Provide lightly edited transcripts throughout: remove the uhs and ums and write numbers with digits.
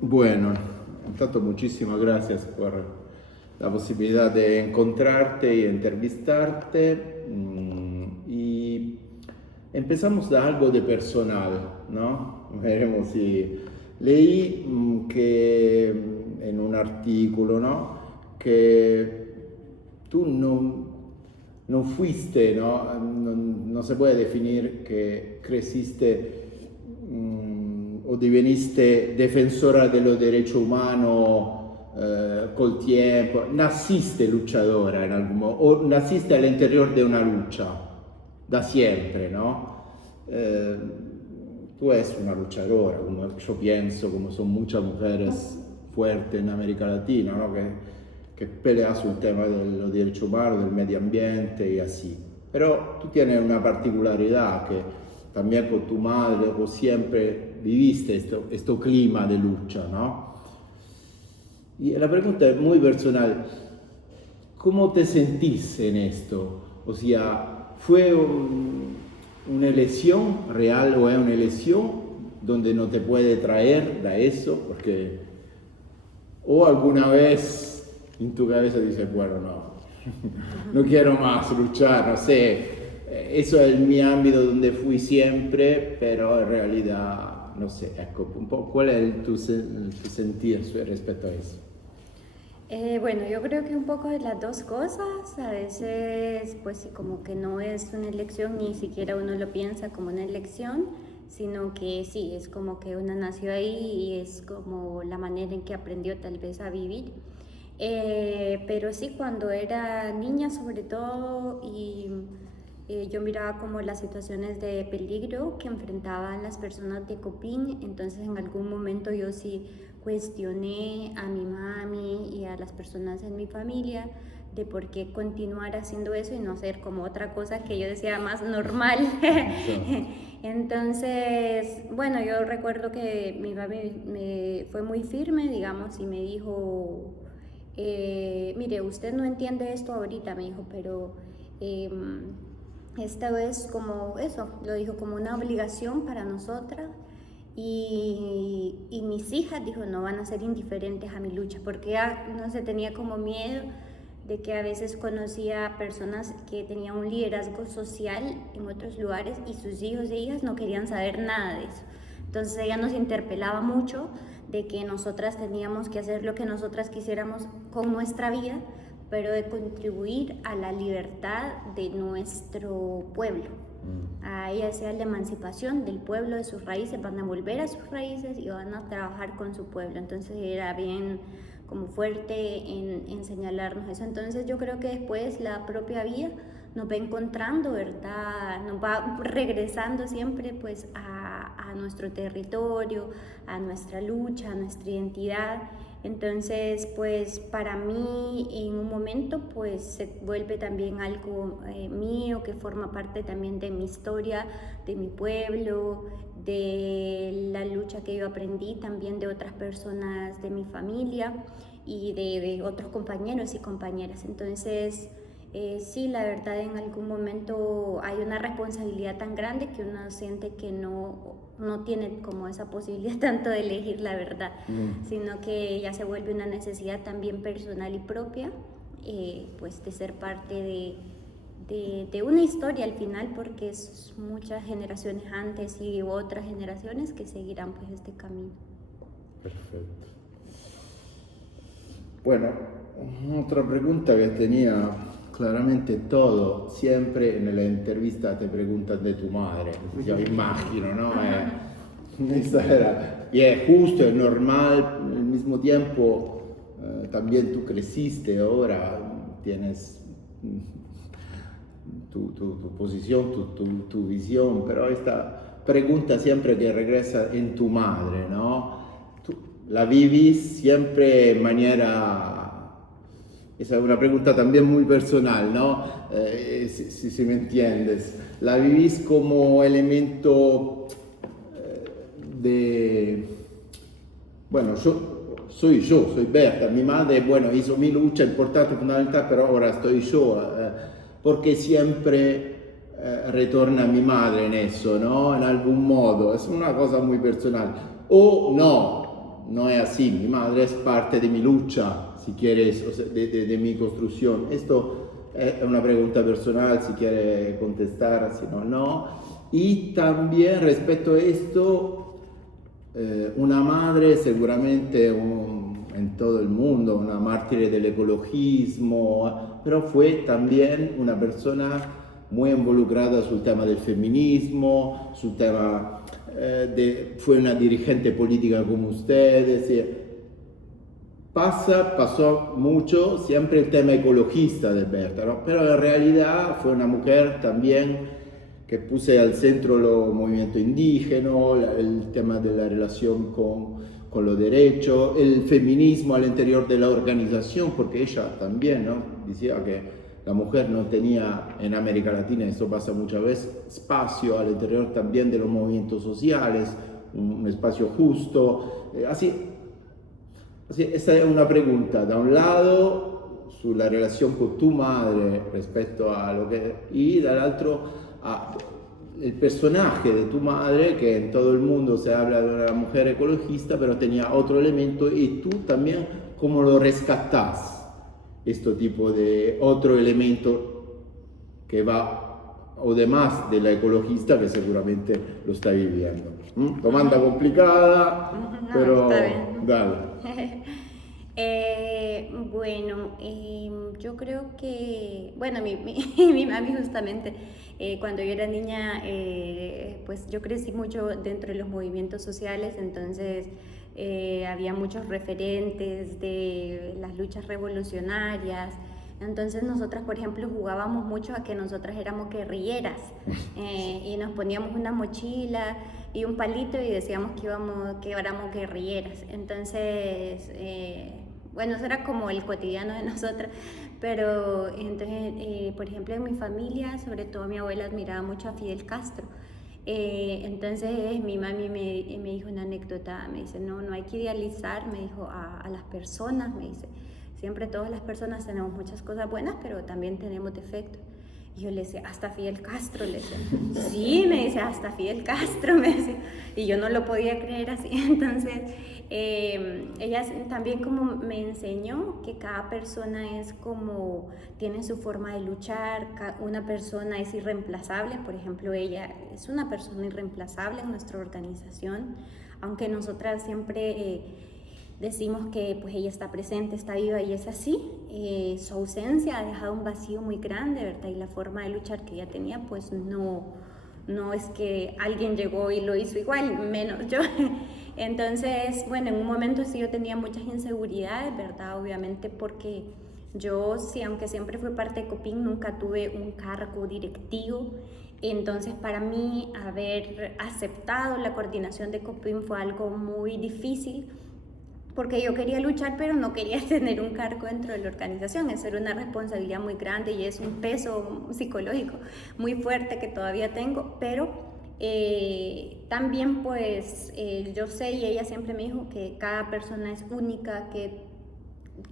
Bueno, intanto muchísimas gracias por la posibilidad de encontrarte y entrevistarte. Y empezamos de algo de personal, ¿no? Veremos si leí que en un artículo, ¿no? Que tú no fuiste, ¿no? No se puede definir que creciste o diveniste defensora de los derechos humanos col tiempo, naciste luchadora en algún modo, o naciste al interior de una lucha, da siempre, ¿no? Eh, Tú eres una luchadora, como yo pienso, como son muchas mujeres fuertes en América Latina, ¿no? Que pelean sul tema de los derechos humanos, del medio ambiente y así. Pero tú tienes una particularidad que también con tu madre, vos siempre viviste este clima de lucha, ¿no? Y la pregunta es muy personal. ¿Cómo te sentís en esto? O sea, ¿fue una elección real o es una elección donde no te puede traer de eso? Porque, o alguna vez en tu cabeza dices, bueno, no, no quiero más luchar, no sé, eso es mi ámbito donde fui siempre, pero en realidad, no sé, ecco, un po', ¿cuál es tu sentir respecto a eso? Bueno, yo creo que un poco de las dos cosas, a veces pues sí, como que no es una elección, ni siquiera uno lo piensa como una elección, sino que sí, es como que uno nació ahí y es como la manera en que aprendió tal vez a vivir. Pero sí, cuando era niña sobre todo y yo miraba como las situaciones de peligro que enfrentaban las personas de Copín, entonces en algún momento yo sí cuestioné a mi mami y a las personas en mi familia de por qué continuar haciendo eso y no hacer como otra cosa que yo decía más normal. Entonces, bueno, yo recuerdo que mi mami me fue muy firme, digamos, y me dijo, mire, usted no entiende esto ahorita, me dijo, pero esta vez como eso, lo dijo como una obligación para nosotras y mis hijas, dijo, no van a ser indiferentes a mi lucha, porque ya, no sé, tenía como miedo de que a veces conocía personas que tenían un liderazgo social en otros lugares y sus hijos e hijas no querían saber nada de eso. Entonces ella nos interpelaba mucho de que nosotras teníamos que hacer lo que nosotras quisiéramos con nuestra vida, pero de contribuir a la libertad de nuestro pueblo. A ella sea la emancipación del pueblo de sus raíces, van a volver a sus raíces y van a trabajar con su pueblo. Entonces era bien como fuerte en señalarnos eso. Entonces yo creo que después la propia vida nos va encontrando, ¿verdad? Nos va regresando siempre pues a nuestro territorio, a nuestra lucha, a nuestra identidad. Entonces, pues para mí en un momento pues se vuelve también algo mío que forma parte también de mi historia, de mi pueblo, de la lucha que yo aprendí también de otras personas de mi familia y de otros compañeros y compañeras. Entonces, sí, la verdad en algún momento hay una responsabilidad tan grande que uno siente que no tiene como esa posibilidad tanto de elegir la verdad, sino que ya se vuelve una necesidad también personal y propia, pues de ser parte de una historia al final, porque es muchas generaciones antes y otras generaciones que seguirán pues este camino. Perfecto. Bueno, otra pregunta que tenía claramente todo, siempre en la entrevista te preguntan de tu madre, yo imagino, ¿no? Esa era, y es justo, es normal, al mismo tiempo también tú creciste, ahora tienes tu posición, tu visión, pero esta pregunta siempre que regresa en tu madre, ¿no? Tú la vivís siempre en manera... Esa es una pregunta también muy personal, ¿no? Si me entiendes. ¿La vivís como elemento de... Bueno, yo soy Berta, mi madre, bueno, hizo mi lucha importante, fundamental, pero ahora estoy yo, porque siempre retorna mi madre en eso, ¿no? En algún modo, es una cosa muy personal. O no, no es así. Mi madre es parte de mi lucha, si quieres, o sea, de mi construcción. Esto es una pregunta personal, si quiere contestar, si no, no. Y también respecto a esto, una madre seguramente en todo el mundo, una mártir del ecologismo, pero fue también una persona muy involucrada sul tema del feminismo, sul tema fue una dirigente política como ustedes. Pasó mucho siempre el tema ecologista de Berta, ¿no? Pero en realidad fue una mujer también que puse al centro los movimientos indígenas, el tema de la relación con los derechos, el feminismo al interior de la organización, porque ella también, ¿no? Decía que la mujer no tenía en América Latina, eso pasa muchas veces, espacio al interior también de los movimientos sociales, un espacio justo. Así, esta es una pregunta, da un lado, sulla relazione con tu madre respecto a lo que... y dall'altro el personaje de tu madre, que en todo el mundo se habla de una mujer ecologista, pero tenía otro elemento, y tú también, ¿cómo lo rescatás? Este tipo de otro elemento que va, o demás de la ecologista, que seguramente lo está viviendo. Domanda complicada, No, pero está bien. dale. Bueno, yo creo que, bueno, mi mami justamente, cuando yo era niña, pues yo crecí mucho dentro de los movimientos sociales, entonces había muchos referentes de las luchas revolucionarias. Entonces nosotras, por ejemplo, jugábamos mucho a que nosotras éramos guerrilleras y nos poníamos una mochila y un palito y decíamos que éramos guerrilleras. Entonces, bueno, eso era como el cotidiano de nosotras, pero entonces, por ejemplo, en mi familia, sobre todo mi abuela admiraba mucho a Fidel Castro. Entonces mi mami me dijo una anécdota, me dice, no hay que idealizar, me dijo, a las personas, me dice, siempre todas las personas tenemos muchas cosas buenas, pero también tenemos defectos. Y yo le decía, hasta Fidel Castro, le decía, sí, me dice, hasta Fidel Castro, me decía, y yo no lo podía creer así. Entonces ella también como me enseñó que cada persona es como, tiene su forma de luchar, una persona es irreemplazable, por ejemplo, ella es una persona irreemplazable en nuestra organización, aunque nosotras siempre decimos que pues ella está presente, está viva y es así, su ausencia ha dejado un vacío muy grande, ¿verdad? Y la forma de luchar que ella tenía pues no es que alguien llegó y lo hizo igual, menos yo. Entonces, bueno, en un momento sí yo tenía muchas inseguridades, ¿verdad? Obviamente porque yo sí, aunque siempre fui parte de COPIN, nunca tuve un cargo directivo. Entonces, para mí, haber aceptado la coordinación de COPIN fue algo muy difícil, porque yo quería luchar, pero no quería tener un cargo dentro de la organización. Eso era una responsabilidad muy grande y es un peso psicológico muy fuerte que todavía tengo, pero también pues yo sé, y ella siempre me dijo que cada persona es única, que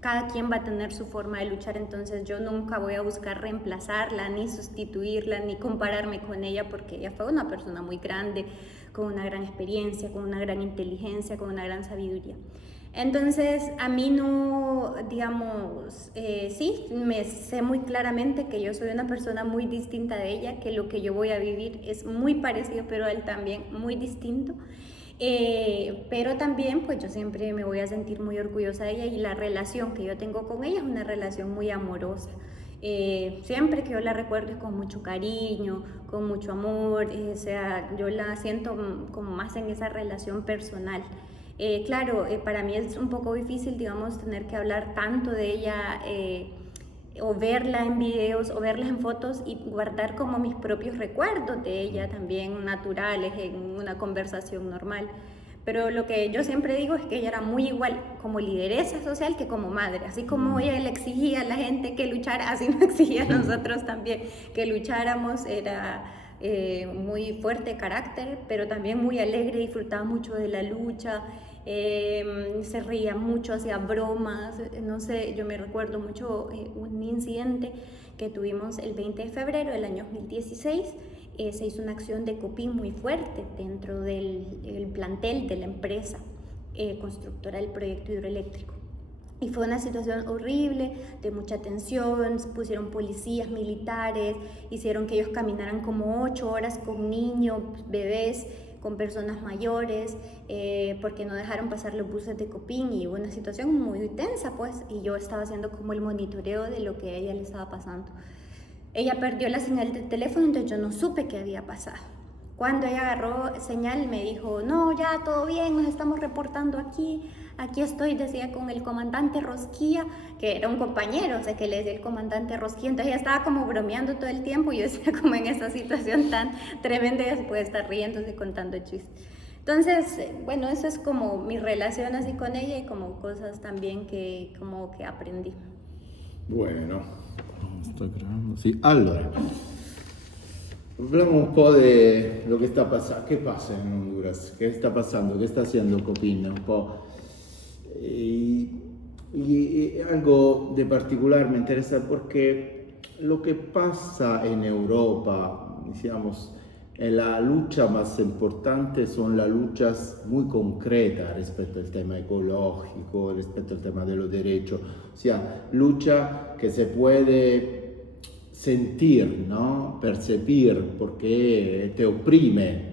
cada quien va a tener su forma de luchar, entonces yo nunca voy a buscar reemplazarla, ni sustituirla, ni compararme con ella, porque ella fue una persona muy grande, con una gran experiencia, con una gran inteligencia, con una gran sabiduría. Entonces, a mí no, digamos, sí, me sé muy claramente que yo soy una persona muy distinta de ella, que lo que yo voy a vivir es muy parecido, pero él también muy distinto. Pero también, pues yo siempre me voy a sentir muy orgullosa de ella y la relación que yo tengo con ella es una relación muy amorosa. Siempre que yo la recuerdo es con mucho cariño, con mucho amor, o sea, yo la siento como más en esa relación personal. Claro, para mí es un poco difícil, digamos, tener que hablar tanto de ella o verla en videos o verla en fotos y guardar como mis propios recuerdos de ella también naturales en una conversación normal. Pero lo que yo siempre digo es que ella era muy igual como lideresa social que como madre. Así como ella le exigía a la gente que luchara, así nos exigía a nosotros también que lucháramos. Era muy fuerte de carácter, pero también muy alegre, disfrutaba mucho de la lucha, se reía mucho, hacía bromas, no sé, yo me recuerdo mucho un incidente que tuvimos el 20 de febrero del año 2016, se hizo una acción de COPIN muy fuerte dentro del plantel de la empresa. constructora del proyecto hidroeléctrico. Y fue una situación horrible, de mucha tensión, pusieron policías, militares, hicieron que ellos caminaran como 8 horas con niños, bebés, con personas mayores, porque no dejaron pasar los buses de Copín, y hubo una situación muy tensa, pues, y yo estaba haciendo como el monitoreo de lo que a ella le estaba pasando. Ella perdió la señal del teléfono, entonces yo no supe qué había pasado. Cuando ella agarró señal me dijo, no, ya todo bien, nos estamos reportando aquí estoy, decía, con el comandante Rosquilla, que era un compañero, o sea, que le decía el comandante Rosquilla. Entonces ella estaba como bromeando todo el tiempo, y yo decía, como en esa situación tan tremenda, ella se puede estar riéndose, contando chistes. Entonces, bueno, eso es como mi relación así con ella, y como cosas también que como que aprendí. Bueno, sto grabando. Sì, allora, hablamos un po' de lo que está pasando. ¿Qué pasa en Honduras? ¿Qué está pasando? ¿Qué está haciendo Copín? Un po'. Y algo de particular me interesa porque lo que pasa en Europa, digamos, en la lucha más importante son las luchas muy concretas respecto al tema ecológico, respecto al tema de los derechos, o sea, lucha que se puede sentir, ¿no? Percibir, porque te oprime.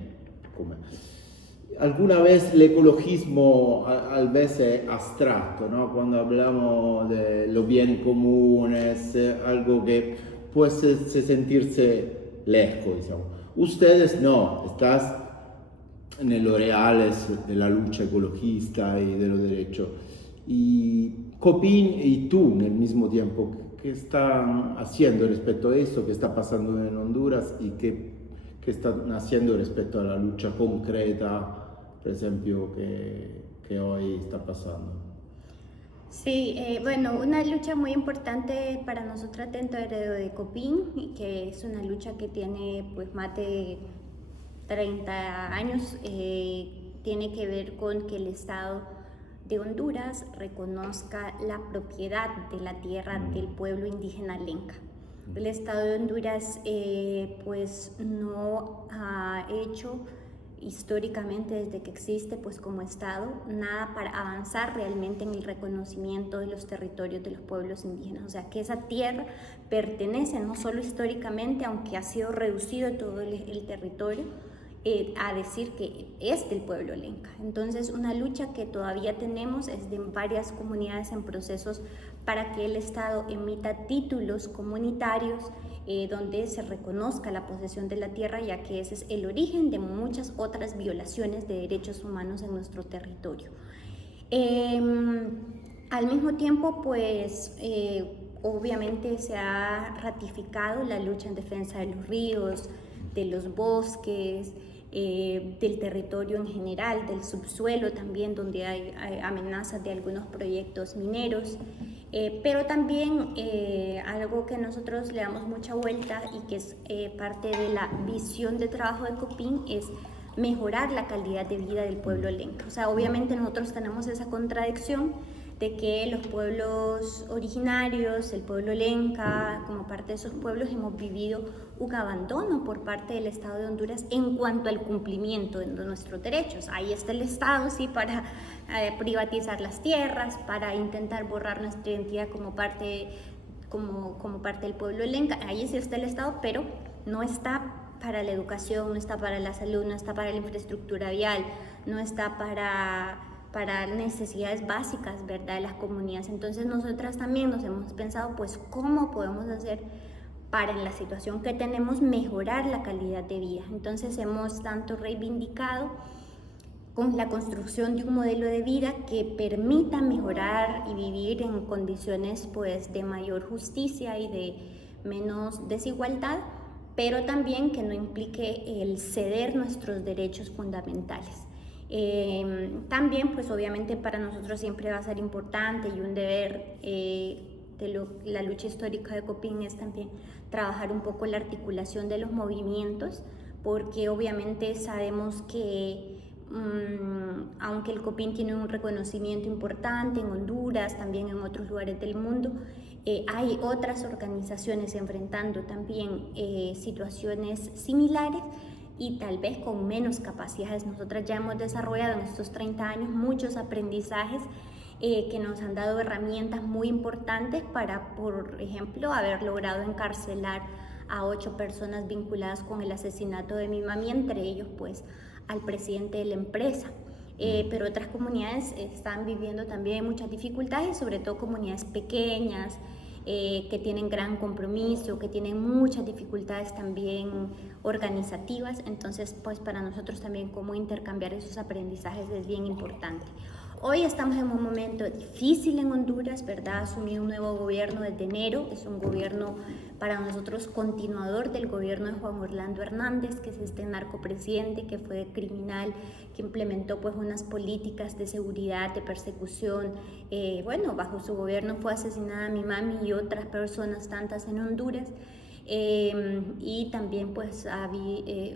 Alguna vez el ecologismo a veces es abstracto, ¿no? Cuando hablamos de los bienes comunes, algo que puede sentirse lejos, digamos. Ustedes no, estás en los reales de la lucha ecologista y de los derechos. Y Copín y tú, en el mismo tiempo, ¿qué están haciendo respecto a eso? ¿Qué está pasando en Honduras? ¿Y qué están haciendo respecto a la lucha concreta, por ejemplo, que hoy está pasando? Sí, bueno, una lucha muy importante para nosotros dentro de Copín, que es una lucha que tiene pues más de 30 años, tiene que ver con que el Estado de Honduras reconozca la propiedad de la tierra del pueblo indígena lenca. El Estado de Honduras pues no ha hecho históricamente, desde que existe pues como Estado, nada para avanzar realmente en el reconocimiento de los territorios de los pueblos indígenas. O sea, que esa tierra pertenece no solo históricamente, aunque ha sido reducido todo el territorio, a decir que es del pueblo lenca. Entonces, una lucha que todavía tenemos es de varias comunidades en procesos para que el Estado emita títulos comunitarios donde se reconozca la posesión de la tierra, ya que ese es el origen de muchas otras violaciones de derechos humanos en nuestro territorio. Al mismo tiempo, pues, obviamente se ha ratificado la lucha en defensa de los ríos, de los bosques, del territorio en general, del subsuelo también, donde hay amenazas de algunos proyectos mineros, pero también algo que nosotros le damos mucha vuelta y que es parte de la visión de trabajo de Copín es mejorar la calidad de vida del pueblo lenca. O sea, obviamente nosotros tenemos esa contradicción de que los pueblos originarios, el pueblo lenca, como parte de esos pueblos, hemos vivido un abandono por parte del Estado de Honduras en cuanto al cumplimiento de nuestros derechos. Ahí está el Estado, sí, para privatizar las tierras, para intentar borrar nuestra identidad como parte del pueblo lenca. Ahí sí está el Estado, pero no está para la educación, no está para la salud, no está para la infraestructura vial, no está para necesidades básicas, ¿verdad?, de las comunidades. Entonces nosotras también nos hemos pensado, pues, ¿cómo podemos hacer para, en la situación que tenemos, mejorar la calidad de vida? Entonces hemos tanto reivindicado con la construcción de un modelo de vida que permita mejorar y vivir en condiciones, pues, de mayor justicia y de menos desigualdad, pero también que no implique el ceder nuestros derechos fundamentales. También, pues, obviamente para nosotros siempre va a ser importante y un deber la lucha histórica de Copín es también trabajar un poco la articulación de los movimientos, porque obviamente sabemos que aunque el Copín tiene un reconocimiento importante en Honduras, también en otros lugares del mundo, hay otras organizaciones enfrentando también situaciones similares, y tal vez con menos capacidades. Nosotras ya hemos desarrollado en estos 30 años muchos aprendizajes que nos han dado herramientas muy importantes para, por ejemplo, haber logrado encarcelar a 8 personas vinculadas con el asesinato de mi mami, entre ellos pues al presidente de la empresa. Pero otras comunidades están viviendo también muchas dificultades, sobre todo comunidades pequeñas, que tienen gran compromiso, que tienen muchas dificultades también organizativas. Entonces, pues para nosotros también cómo intercambiar esos aprendizajes es bien importante. Hoy estamos en un momento difícil en Honduras, ¿verdad? Ha asumido un nuevo gobierno desde enero, es un gobierno para nosotros continuador del gobierno de Juan Orlando Hernández, que es este narcopresidente que fue criminal, que implementó pues unas políticas de seguridad, de persecución. Bueno, bajo su gobierno fue asesinada mi mami y otras personas tantas en Honduras. Y también pues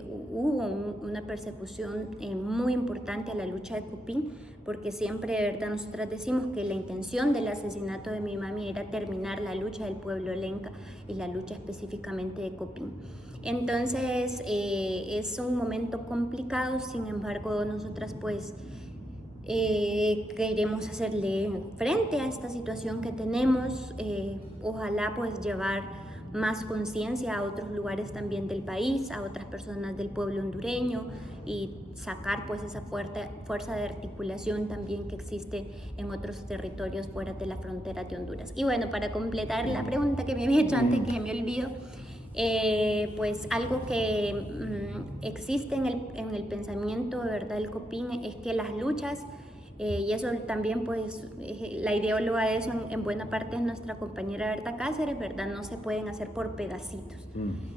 hubo una persecución muy importante a la lucha de Copín, porque siempre de verdad nosotras decimos que la intención del asesinato de mi mami era terminar la lucha del pueblo lenca y la lucha específicamente de Copín. Entonces es un momento complicado, sin embargo nosotras pues queremos hacerle frente a esta situación que tenemos, ojalá pues llevar más conciencia a otros lugares también del país, a otras personas del pueblo hondureño y sacar pues esa fuerza de articulación también que existe en otros territorios fuera de la frontera de Honduras. Y bueno, para completar la pregunta que me había hecho antes, que me olvido, pues algo que existe en el pensamiento de verdad del Copín es que las luchas, y eso también pues la ideóloga de eso en buena parte es nuestra compañera Berta Cáceres, ¿verdad? No se pueden hacer por pedacitos.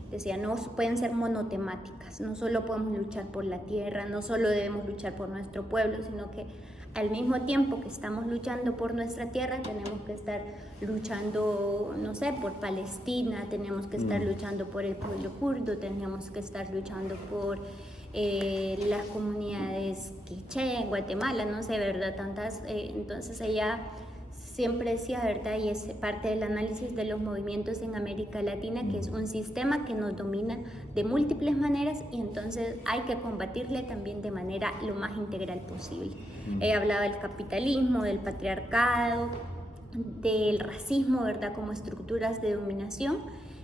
Decía, no pueden ser monotemáticas, no solo podemos luchar por la tierra, no solo debemos luchar por nuestro pueblo, sino que al mismo tiempo que estamos luchando por nuestra tierra, tenemos que estar luchando, no sé, por Palestina, tenemos que estar luchando por el pueblo kurdo, tenemos que estar luchando por las comunidades quiché en Guatemala, no sé, ¿verdad? Tantas, entonces ella siempre decía, ¿verdad? Y es parte del análisis de los movimientos en América Latina, que es un sistema que nos domina de múltiples maneras y entonces hay que combatirle también de manera lo más integral posible. Ella hablaba del capitalismo, del patriarcado, del racismo, ¿verdad? Como estructuras de dominación.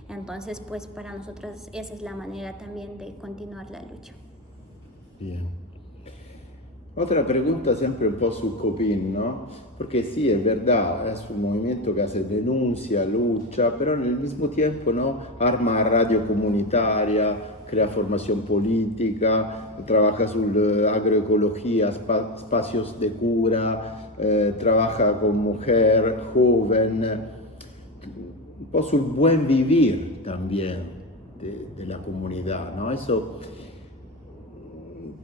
Entonces, pues para nosotras esa es la manera también de continuar la lucha. Bien. Otra pregunta siempre un po' su Copín, ¿no? Porque sí, es verdad, es un movimiento que hace denuncia, lucha, pero al mismo tiempo, ¿no? Arma radio comunitaria, crea formación política, trabaja sobre agroecología, espacios de cura, trabaja con mujer, joven, un po' sul buen vivir también de la comunidad, ¿no? Eso,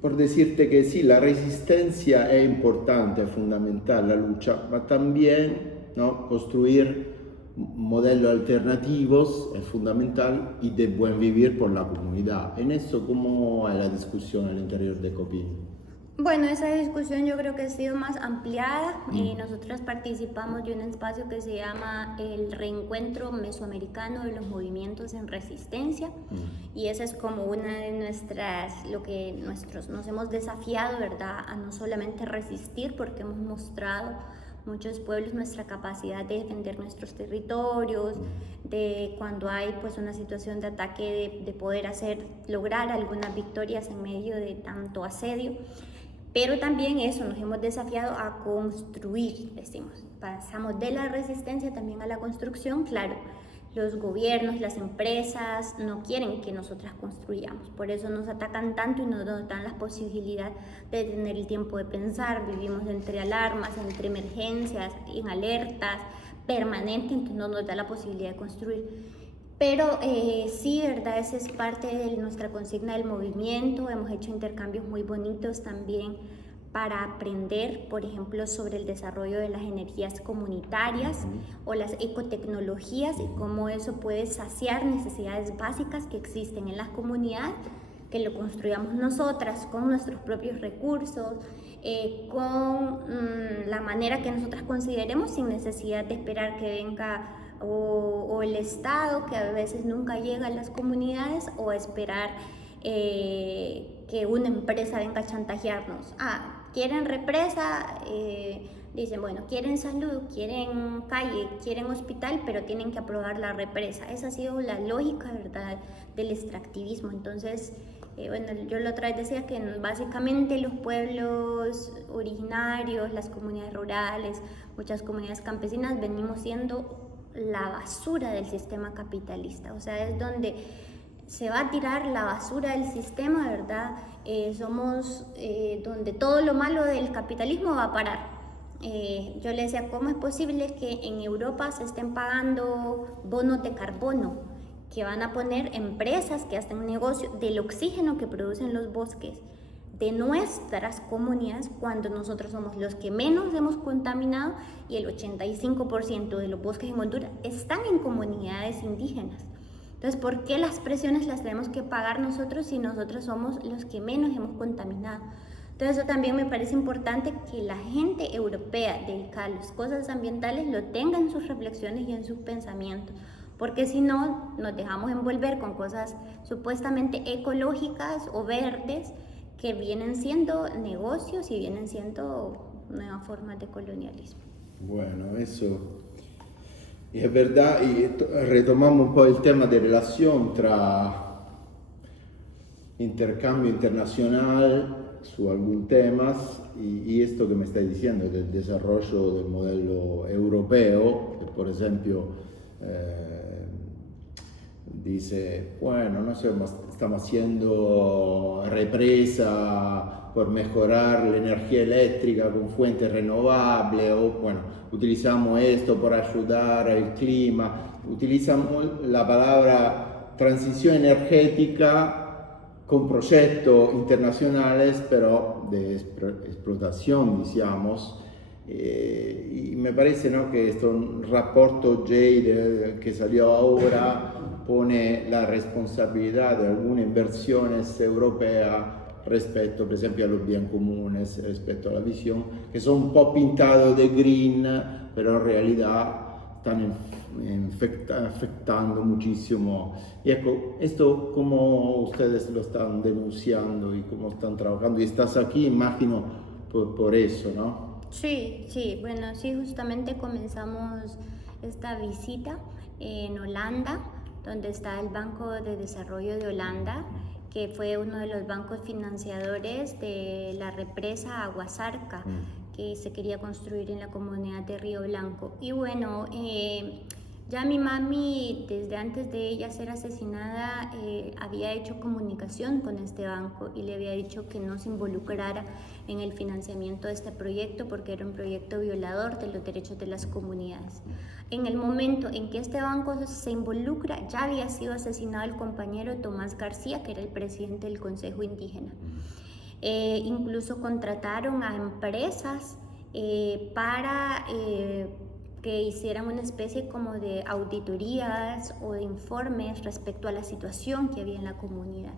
por decirte que sí, la resistencia es importante, es fundamental, la lucha, pero también, ¿no? Construir modelos alternativos es fundamental y de buen vivir por la comunidad. En eso, ¿cómo es la discusión al interior de Copín? Bueno, esa discusión yo creo que ha sido más ampliada. Nosotras participamos de un espacio que se llama el Reencuentro Mesoamericano de los Movimientos en Resistencia y esa es como una de nuestras, lo que nos hemos desafiado, ¿verdad? A no solamente resistir, porque hemos mostrado muchos pueblos nuestra capacidad de defender nuestros territorios, de cuando hay pues una situación de ataque de poder lograr algunas victorias en medio de tanto asedio. Pero también eso, nos hemos desafiado a construir, decimos. Pasamos de la resistencia también a la construcción, claro. Los gobiernos, las empresas no quieren que nosotras construyamos, por eso nos atacan tanto y no nos dan la posibilidad de tener el tiempo de pensar. Vivimos entre alarmas, entre emergencias, en alertas permanentes, entonces no nos da la posibilidad de construir. Pero sí, ¿verdad? Esa es parte de nuestra consigna del movimiento. Hemos hecho intercambios muy bonitos también para aprender, por ejemplo, sobre el desarrollo de las energías comunitarias o las ecotecnologías y cómo eso puede saciar necesidades básicas que existen en las comunidades, que lo construyamos nosotras con nuestros propios recursos, con la manera que nosotras consideremos, sin necesidad de esperar que venga o el Estado, que a veces nunca llega a las comunidades, o esperar que una empresa venga a chantajearnos. Quieren represa, dicen, bueno, quieren salud, quieren calle, quieren hospital, pero tienen que aprobar la represa. Esa ha sido la lógica, ¿verdad?, del extractivismo. Entonces, bueno, yo la otra vez decía que básicamente los pueblos originarios, las comunidades rurales, muchas comunidades campesinas, venimos siendo la basura del sistema capitalista. O sea, es donde se va a tirar la basura del sistema, ¿verdad? Somos donde todo lo malo del capitalismo va a parar. Yo le decía, ¿cómo es posible que en Europa se estén pagando bonos de carbono que van a poner empresas que hacen negocio del oxígeno que producen los bosques de nuestras comunidades, cuando nosotros somos los que menos hemos contaminado y el 85% de los bosques en Honduras están en comunidades indígenas? Entonces, ¿por qué las presiones las tenemos que pagar nosotros si nosotros somos los que menos hemos contaminado? Entonces, eso también me parece importante que la gente europea dedicada a las cosas ambientales lo tenga en sus reflexiones y en sus pensamientos, porque si no, nos dejamos envolver con cosas supuestamente ecológicas o verdes que vienen siendo negocios y vienen siendo nuevas formas de colonialismo. Bueno, eso es verdad, y retomamos un poco el tema de relación tra intercambio internacional su algún temas y esto que me estás diciendo del desarrollo del modelo europeo, que por ejemplo dice, bueno, no sé, estamos haciendo represa por mejorar la energía eléctrica con fuentes renovables, o bueno, utilizamos esto para ayudar al clima, utilizamos la palabra transición energética con proyectos internacionales, pero de explotación, digamos. Y me parece, ¿no?, que este rapporto Jade que salió ahora pone la responsabilidad de algunas inversiones europeas respecto, por ejemplo, a los bienes comunes, respecto a la visión, que son un poco pintados de green, pero en realidad están afectando muchísimo. Y esto cómo ustedes lo están denunciando y cómo están trabajando, y estás aquí, imagino, por eso, ¿no? Sí, bueno, sí, justamente comenzamos esta visita en Holanda, donde está el Banco de Desarrollo de Holanda, que fue uno de los bancos financiadores de la represa Aguasarca, que se quería construir en la comunidad de Río Blanco. Y bueno, ya mi mami, desde antes de ella ser asesinada, había hecho comunicación con este banco y le había dicho que no se involucrara en el financiamiento de este proyecto porque era un proyecto violador de los derechos de las comunidades. En el momento en que este banco se involucra, ya había sido asesinado el compañero Tomás García, que era el presidente del Consejo Indígena. Incluso contrataron a empresas para que hicieran una especie como de auditorías o de informes respecto a la situación que había en la comunidad.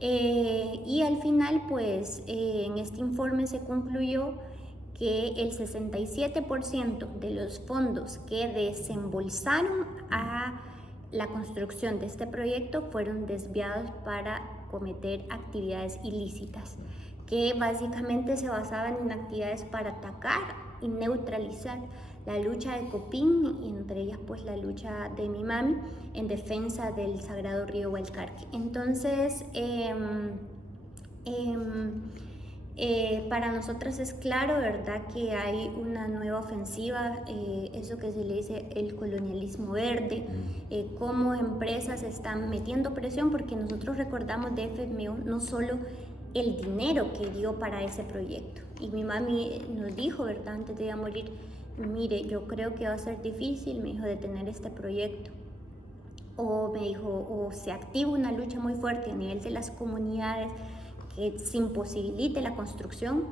Y al final, pues, en este informe se concluyó que el 67% de los fondos que desembolsaron a la construcción de este proyecto fueron desviados para cometer actividades ilícitas, que básicamente se basaban en actividades para atacar y neutralizar la lucha de Copín, y entre ellas pues la lucha de mi mami en defensa del sagrado río Hualcarque. Entonces, para nosotros es claro, ¿verdad?, que hay una nueva ofensiva, eso que se le dice el colonialismo verde, cómo empresas están metiendo presión, porque nosotros recordamos de FMU no solo el dinero que dio para ese proyecto. Y mi mami nos dijo, ¿verdad?, antes de morir, mire, yo creo que va a ser difícil, me dijo, detener este proyecto. O me dijo, o se activa una lucha muy fuerte a nivel de las comunidades que se imposibilite la construcción,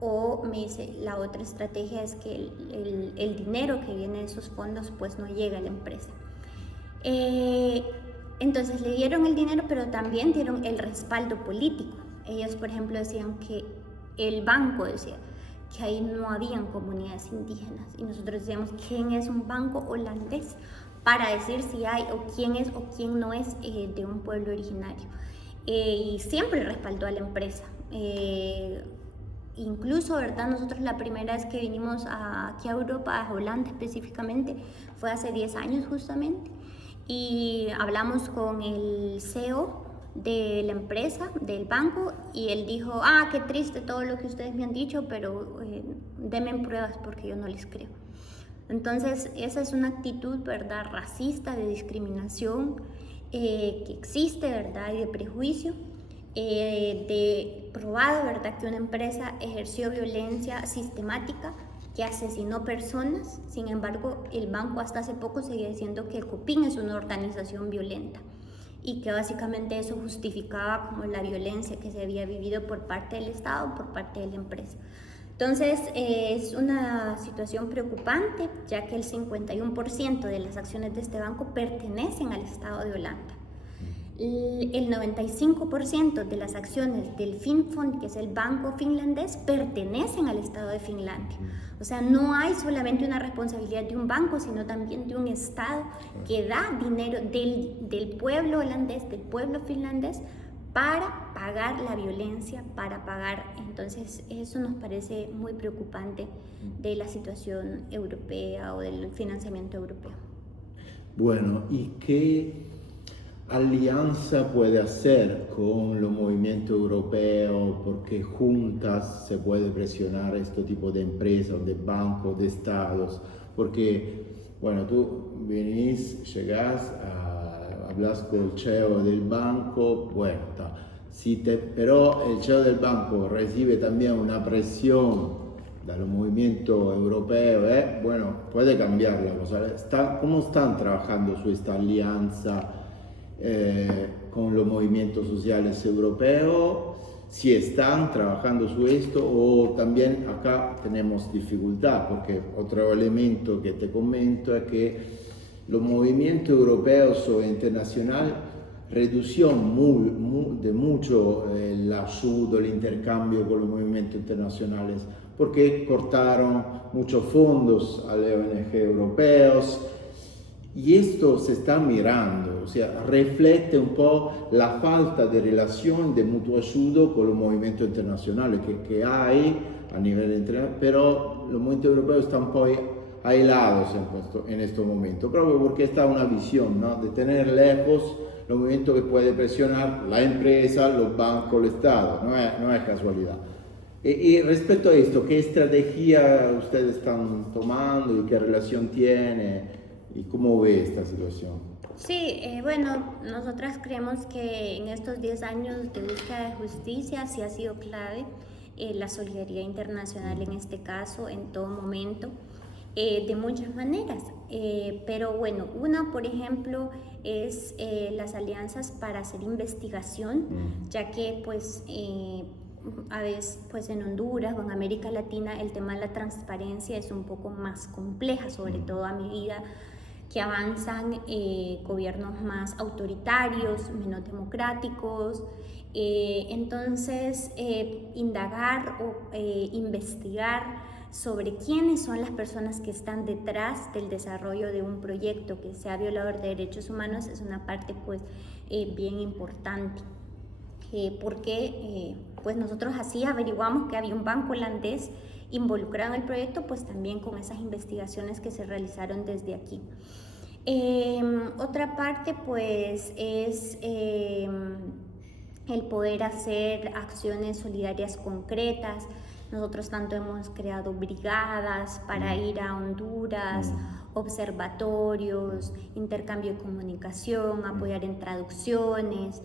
o me dice, la otra estrategia es que el dinero que viene de esos fondos pues no llega a la empresa. Entonces le dieron el dinero, pero también dieron el respaldo político. Ellos, por ejemplo, decían que el banco decía que ahí no habían comunidades indígenas, y nosotros decíamos, ¿quién es un banco holandés para decir si hay o quién es o quién no es de un pueblo originario? y siempre respaldó a la empresa. Incluso, ¿verdad? Nosotros la primera vez que vinimos aquí a Europa, a Holanda específicamente, fue hace 10 años justamente, y hablamos con el CEO de la empresa, del banco, y él dijo, qué triste todo lo que ustedes me han dicho, pero denme pruebas porque yo no les creo. Entonces, esa es una actitud, ¿verdad?, racista, de discriminación, que existe, ¿verdad?, y de prejuicio, de probado, ¿verdad?, que una empresa ejerció violencia sistemática, que asesinó personas. Sin embargo, el banco hasta hace poco seguía diciendo que Copin es una organización violenta y que básicamente eso justificaba como la violencia que se había vivido por parte del Estado, por parte de la empresa. Entonces, es una situación preocupante, ya que el 51% de las acciones de este banco pertenecen al Estado de Holanda. El 95% de las acciones del Finnfond, que es el banco finlandés, pertenecen al Estado de Finlandia. O sea, no hay solamente una responsabilidad de un banco, sino también de un Estado que da dinero del pueblo holandés, del pueblo finlandés, para pagar la violencia, para pagar. Entonces, eso nos parece muy preocupante de la situación europea o del financiamiento europeo. Bueno, ¿y qué alianza puede hacer con los movimientos europeos? Porque juntas se puede presionar este tipo de empresas, de bancos, de estados. Porque, bueno, tú venís, llegás, hablas con el CEO del banco, bueno, pero el CEO del banco recibe también una presión de los movimientos europeos, bueno, puede cambiar la cosa. ¿Cómo están trabajando su esta alianza con los movimientos sociales europeos? Si están trabajando sobre esto o también acá tenemos dificultad, porque otro elemento que te comento es que los movimientos europeos o internacionales reducción de mucho el ayuda, el intercambio con los movimientos internacionales, porque cortaron muchos fondos a los ONG europeos, y esto se está mirando, o sea, refleja un poco la falta de relación de mutuo ayuda con los movimientos internacionales que hay a nivel internacional, pero los movimientos europeos están un poco aislados en este momento, proprio porque está una visión, ¿no?, de tener lejos los movimientos que puede presionar la empresa, los bancos, el Estado, no es casualidad. Y respecto a esto, ¿qué estrategia ustedes están tomando y qué relación tiene? ¿Y cómo ve esta situación? Sí, bueno, nosotras creemos que en estos 10 años de búsqueda de justicia sí ha sido clave la solidaridad internacional en este caso, en todo momento, de muchas maneras. Pero bueno, una, por ejemplo, es las alianzas para hacer investigación, ya que pues a veces pues en Honduras o en América Latina el tema de la transparencia es un poco más compleja, sobre todo a medida que avanzan gobiernos más autoritarios, menos democráticos. Entonces, indagar o investigar sobre quiénes son las personas que están detrás del desarrollo de un proyecto que sea violador de derechos humanos es una parte pues bien importante. Porque pues nosotros así averiguamos que había un banco holandés involucrado en el proyecto, pues también con esas investigaciones que se realizaron desde aquí. Otra parte pues es el poder hacer acciones solidarias concretas. Nosotros tanto hemos creado brigadas para ir a Honduras, observatorios, intercambio de comunicación, apoyar en traducciones,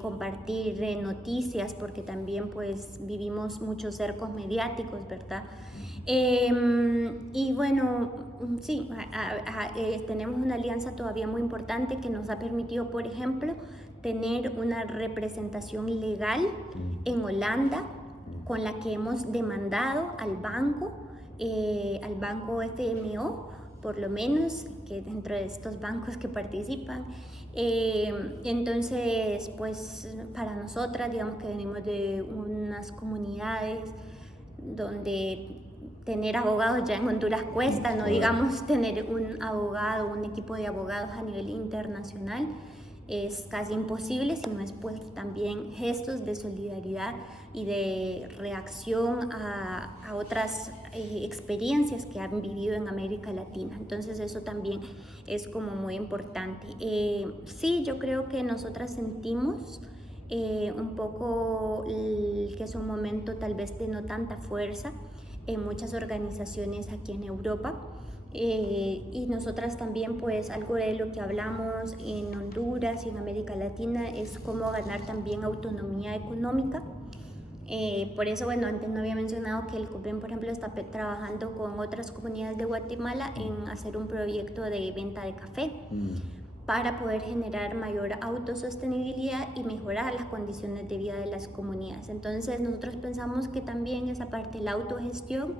compartir noticias, porque también pues vivimos muchos cercos mediáticos, ¿verdad? Y bueno, sí, tenemos una alianza todavía muy importante que nos ha permitido, por ejemplo, tener una representación legal en Holanda, con la que hemos demandado al banco FMO, por lo menos, que dentro de estos bancos que participan. Entonces, pues para nosotras, digamos que venimos de unas comunidades donde tener abogados ya en Honduras cuesta, no digamos tener un abogado, un equipo de abogados a nivel internacional. es casi imposible, sino es pues también gestos de solidaridad y de reacción a otras experiencias que han vivido en América Latina. Entonces eso también es como muy importante. Sí, yo creo que nosotras sentimos un poco que es un momento tal vez de no tanta fuerza en muchas organizaciones aquí en Europa. Y nosotras también, pues algo de lo que hablamos en Honduras y en América Latina es cómo ganar también autonomía económica. Por eso, bueno, antes no había mencionado que el COPEN, por ejemplo, está trabajando con otras comunidades de Guatemala en hacer un proyecto de venta de café para poder generar mayor autosostenibilidad y mejorar las condiciones de vida de las comunidades. Entonces nosotros pensamos que también esa parte de la autogestión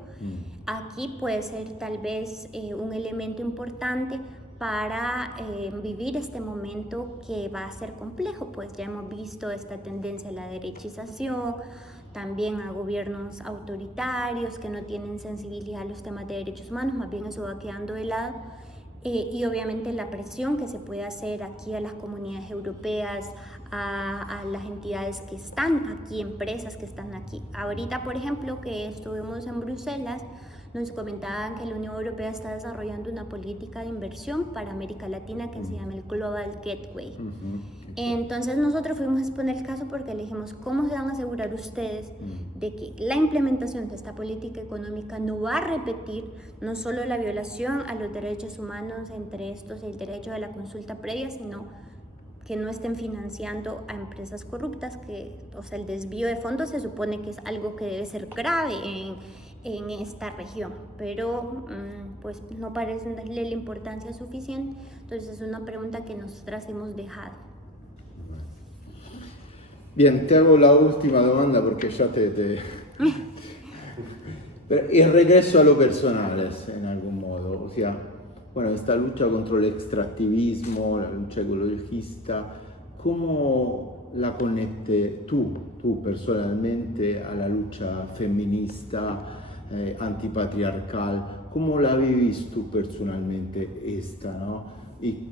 aquí puede ser tal vez un elemento importante para vivir este momento que va a ser complejo, pues ya hemos visto esta tendencia a la derechización, también a gobiernos autoritarios que no tienen sensibilidad a los temas de derechos humanos, más bien eso va quedando de lado. Y obviamente la presión que se puede hacer aquí a las comunidades europeas, a las entidades que están aquí, empresas que están aquí. Ahorita, por ejemplo, que estuvimos en Bruselas, nos comentaban que la Unión Europea está desarrollando una política de inversión para América Latina que se llama el Global Gateway. Entonces nosotros fuimos a exponer el caso porque le dijimos, ¿cómo se van a asegurar ustedes de que la implementación de esta política económica no va a repetir no solo la violación a los derechos humanos, entre estos el derecho de la consulta previa, sino que no estén financiando a empresas corruptas, que, o sea, el desvío de fondos se supone que es algo que debe ser grave en esta región, pero pues no parece darle la importancia suficiente. Entonces es una pregunta que nosotras hemos dejado. Bien, te hago la última demanda porque ya y regreso a lo personal en algún modo, o sea, bueno, esta lucha contra el extractivismo, la lucha ecologista, ¿cómo la conecte tú personalmente a la lucha feminista, antipatriarcal? ¿Cómo la vivís tú personalmente esta, no? Y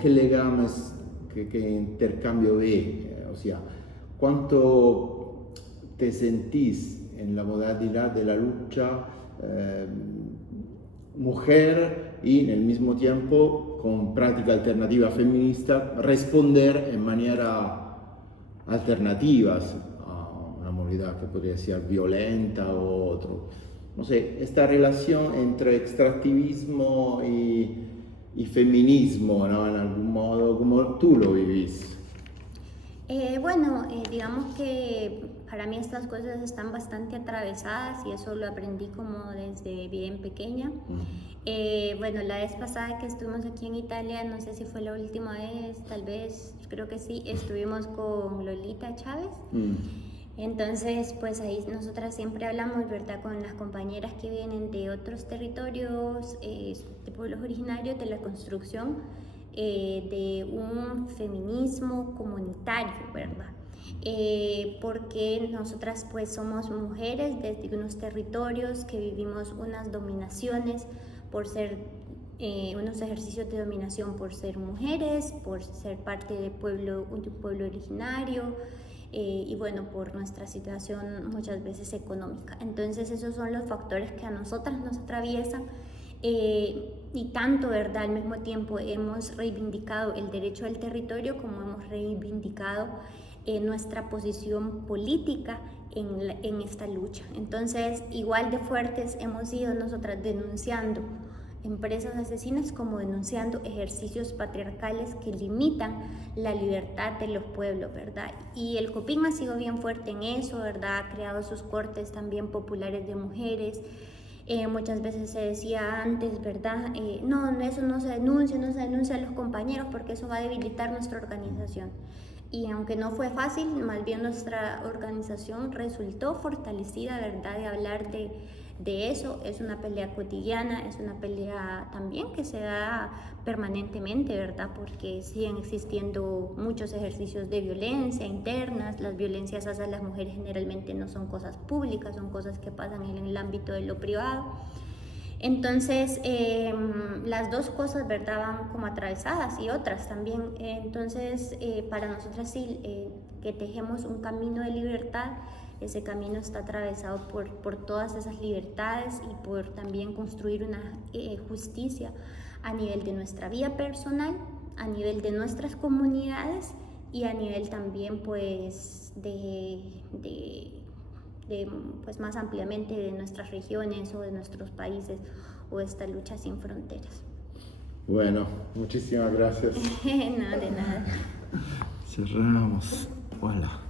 ¿qué legames, qué intercambio ve? O sea, ¿cuánto te sentís en la modalidad de la lucha mujer y en el mismo tiempo con práctica alternativa feminista responder en manera alternativas a una modalidad que podría ser violenta o otro? No sé, esta relación entre extractivismo y feminismo, ¿no? En algún modo, ¿cómo tú lo vivís? Digamos que para mí estas cosas están bastante atravesadas y eso lo aprendí como desde bien pequeña. La vez pasada que estuvimos aquí en Italia, no sé si fue la última vez, tal vez, creo que sí, estuvimos con Lolita Chávez. Entonces, pues ahí nosotras siempre hablamos, ¿verdad?, con las compañeras que vienen de otros territorios, de pueblos originarios, de la construcción de un feminismo comunitario, ¿verdad? Porque nosotras pues somos mujeres desde unos territorios que vivimos unas dominaciones por ser, unos ejercicios de dominación por ser mujeres, por ser parte de un pueblo originario, y bueno, por nuestra situación muchas veces económica. Entonces esos son los factores que a nosotras nos atraviesan. Y tanto, ¿verdad? Al mismo tiempo hemos reivindicado el derecho al territorio como hemos reivindicado nuestra posición política en esta lucha. Entonces, igual de fuertes hemos sido nosotras denunciando empresas asesinas como denunciando ejercicios patriarcales que limitan la libertad de los pueblos, ¿verdad? Y el COPIN ha sido bien fuerte en eso, ¿verdad? Ha creado sus cortes también populares de mujeres. Muchas veces se decía antes, ¿verdad? No, eso no se denuncia a los compañeros porque eso va a debilitar nuestra organización. Y aunque no fue fácil, más bien nuestra organización resultó fortalecida, ¿verdad? De hablar de eso. Es una pelea cotidiana, es una pelea también que se da permanentemente, ¿verdad? Porque siguen existiendo muchos ejercicios de violencia internas. Las violencias hacia las mujeres generalmente no son cosas públicas, son cosas que pasan en el ámbito de lo privado. Entonces, las dos cosas, ¿verdad?, van como atravesadas y otras también. Entonces, para nosotras sí, que tejemos un camino de libertad, ese camino está atravesado por todas esas libertades y por también construir una justicia a nivel de nuestra vida personal, a nivel de nuestras comunidades y a nivel también pues pues más ampliamente de nuestras regiones o de nuestros países o esta lucha sin fronteras. Bueno, muchísimas gracias. No, de nada. Cerramos. Voilà.